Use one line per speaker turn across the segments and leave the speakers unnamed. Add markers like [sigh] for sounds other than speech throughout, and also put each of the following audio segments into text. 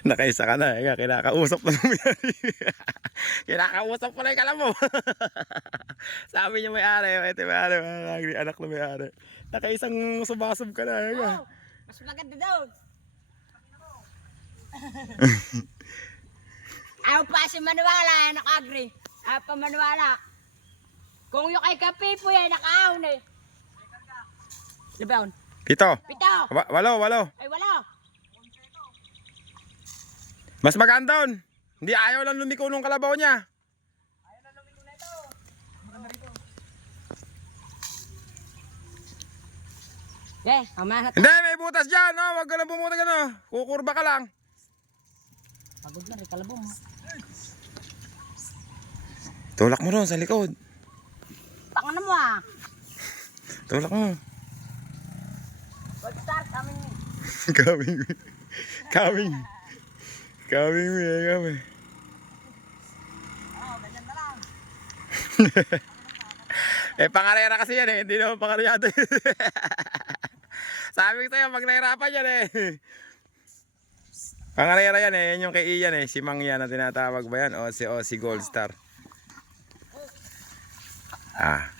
Nakaisa ka na, eh, kinakausap na ng may-ari. kinakausap pa na yung kalamo. [laughs] Sabi niya may-ari, ito may-ari, mga kagri, anak na may-ari. Nakaisang sumasab ka na, eh.
Oh, mas maganda daw. [laughs] Ayaw pa si Manuela, nakagri. Ayaw pa Manuela. Kung yung kay Kape po yan, nakaahon eh. Yun?
Pito.
Pito!
Wa- walo, walo.
Ay wala.
Mas maganda doon. Hindi ayaw lang lumiko nung kalabaw niya.
Eh, tama na.
Hindi, may butas dyan. No? Huwag ka lang bumuta ka no. Kukurba ka lang.
Pagod na rin, kalabo mo.
Tulak mo ron sa likod.
Taka na mo ah.
Tulak mo.
Pag-start kami ni. [laughs]
Coming. Coming. Coming me, eh, coming.
Oh, ganyan na lang.
Eh, pangarera kasi yan eh. Hindi naman pangaryado. [laughs] Sabi ko sa'yo, pag nahirapan yan eh. Pangarera yan eh. Yan yung kay Ian eh. Si Mang yan na tinatawag ba yan? O si, o si Gold Star. Ah.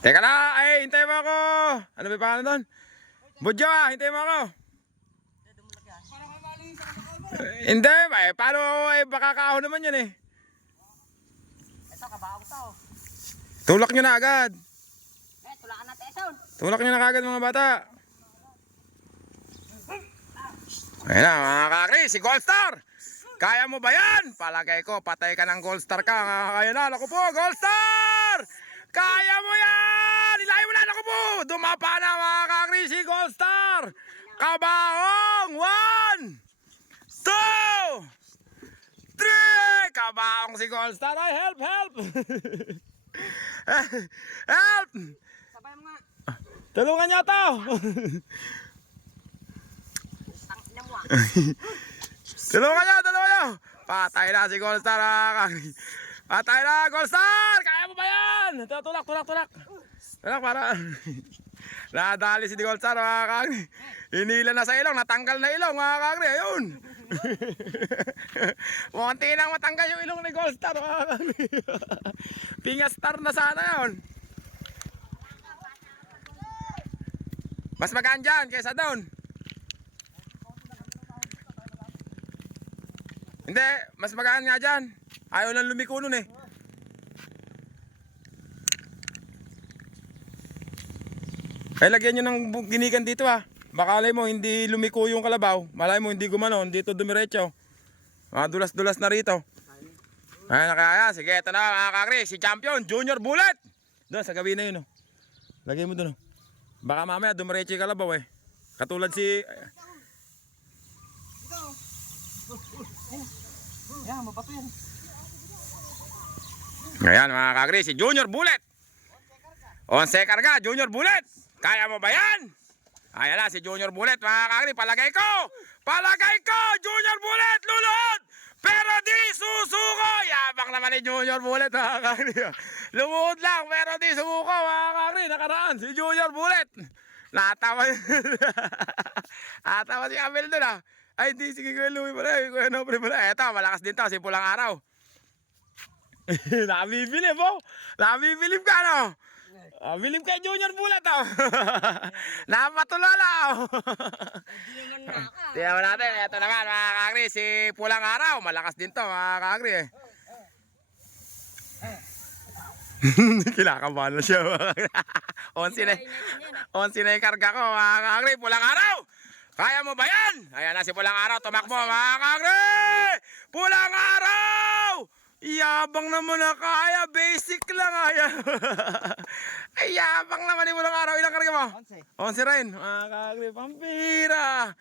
Teka na, ay, hintay mo ako. Ano ba pangalan doon? Budyo ah, hintay mo ako. Eh, Hindi, eh, paano eh, baka kaahon naman yan eh.
Ito, kabaho to.
Tulak nyo na agad.
Eh, tulakan natin ito.
Tulak nyo na kagad mga bata. Ayan na mga kakri, si Gold Star. Kaya mo ba yan? Palagay ko, patay ka ng Gold Star ka. Kaya na, naku po, Gold Star! Kaya mo yan! Ilayo mo na, naku po! Dumapa na mga kakri, si Gold Star! Kabaong! Three! Kabaong si Gold Star. Ay, help, help! [laughs] help!
Sabay mo nga.
Tulungan niyo to!
Ah. [laughs]
tulungan niyo, tulungan niyo! Patay na si Gold Star, mga kakri. Patay na, Gold Star! Kaya mo ba yan? Tulak, tulak, tulak. Tulak para... [laughs] Nadali si Gold Star, mga kakri. Inila na sa ilong, natanggal na ilong, mga kakri. Ayun! [laughs] Munti nang matanggal yung ilong ni Gold Star, mga kakri. [laughs] Pinga star na sana yun. Mas magaan dyan kaysa doon. Hindi, mas magaan nga dyan. Ayaw lang lumiko nun eh. Ay, lagyan nyo ng ginigan dito ah. Baka alay mo, hindi lumiko yung kalabaw. Malay mo, hindi gumanon. Dito dumiretso. Mga dulas-dulas na rito. Ay, nakaya. Sige, ito na mga kakri. Si champion, Junior Bullet. Doon, sa gabi na yun oh. Lagay mo doon oh. Baka mamaya dumiretso yung kalabaw eh. Katulad si...
Yan, mabato yan.
Ngayon mga kakri, si Junior Bullet. Onse karga, Junior Bullet. Kaya mo ba yan? Ayan na, si Junior Bullet mga kakri. Palagay ko! Palagay ko! Junior Bullet! Lulod! Pero di susuko! Yabang naman ni Junior Bullet mga kakri. Lumuhod lang pero di sumuko mga kakri. Nakaraan si Junior Bullet. Natawa [laughs] Natawa si Abel doon ah. Ay, di, sige Kuya Louie pala. Kuya Nopre pala. Eto, malakas din to. Si Pulang Araw. [laughs] Nabibilib po. Nabibilib ka no? Ah, bilib kay Junior Bulat. [laughs] Napatulala.
Hindi naman naka. [laughs]
Tingnan mo natin, ito naman mga kakri, si Pulang Araw, malakas din to mga kakri. [laughs] Kinakabahan na siya. Onsi na, onsi na yung karga ko mga kakri, Pulang Araw! Kaya mo ba yan? Ayan na si Pulang Araw, tumakbo mga kakri! Pulang Araw! Yabang naman na kaya, basic lang ayan. [laughs] Ay, yabang naman ni Pulang Araw, ilang karga mo?
Onse.
Onsi rin, mga kakri, pampira.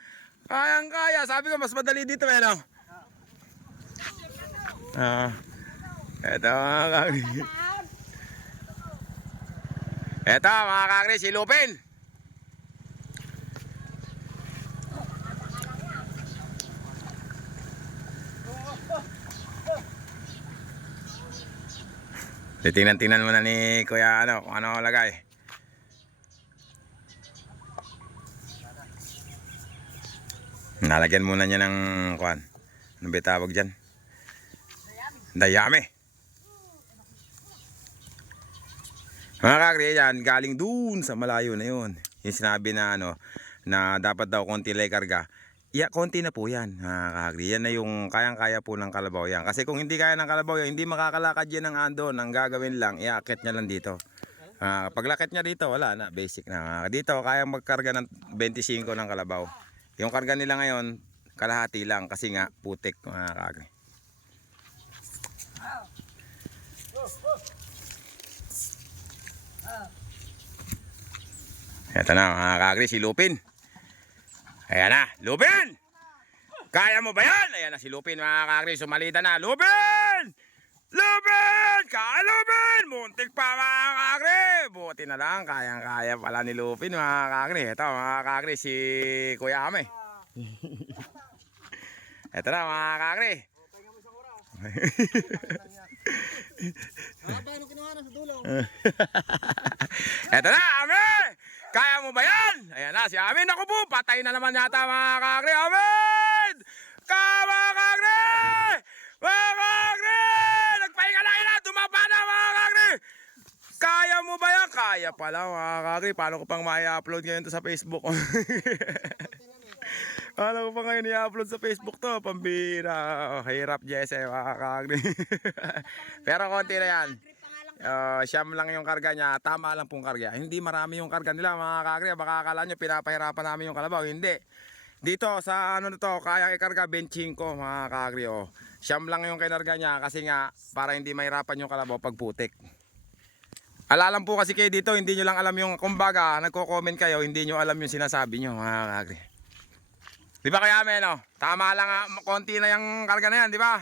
Kayang kaya, sabi ko mas madali dito eh, no? Ah, eto mga kakri. Eto mga kakri, si Lupin. Titingnan-tingnan muna ni Kuya ano, kung ano lagay. Nalagyan muna niya ng kuan. Ano ba tawag dyan? Dayami. Mga kakri, yan, galing dun sa malayo na yun. Yung sinabi na ano, na dapat daw konti lay karga. Ya, konti na po yan, mga kakri. Yan na yung kayang-kaya po ng kalabaw yan. Kasi kung hindi kaya ng kalabaw yan, hindi makakalakad yan ng andon. Ang gagawin lang, iakit niya lang dito. Ah, paglakit niya dito, wala na, basic na. Ah, dito, kayang magkarga ng 25 ng kalabaw. Yung karga nila ngayon, kalahati lang kasi nga putik mga kakri. Ito na mga kakri, si Lupin. Ayan na, Lupin! Kaya mo ba yan? Ayan na si Lupin mga kakri, sumalita na. Lupin! Lupin! Kaya Lupin! Muntik pa mga kakri! Buti na lang, kayang-kaya pala ni Lupin mga kakri. Ito mga kakri, si Kuya Ame. [laughs] Ito na mga kakri. Eto [laughs] na, Ame! Kaya mo ba yan? Si Amin. Ako po, patay na naman yata mga kakri. Amin! Ka, mga kakri! Mga kakri! Nagpahinga na ina, tumapa na mga kakri! Kaya mo ba yan? Kaya pala mga kakri. Paano ko pang ma-upload ngayon to sa Facebook? [laughs] Paano ko pa ngayon i-upload sa Facebook to? Pambira. Oh, hirap, Jesse, mga kakri. [laughs] Pero konti na yan. Uh, siyam lang yung karga niya, tama lang pong karga. Hindi marami yung karga nila mga kakri. Baka akala nyo pinapahirapan namin yung kalabaw. Hindi. Dito sa ano to, kaya ikarga benching ko mga kakri. Oh. Siyam lang yung kinarga niya kasi nga para hindi mahirapan yung kalabaw pag putik. Alalam po kasi kayo dito, hindi nyo lang alam yung, kumbaga, nagko-comment kayo, hindi nyo alam yung sinasabi nyo mga kakri. Di ba kaya men, no? Tama lang, ah, konti na yung karga na yan, di ba?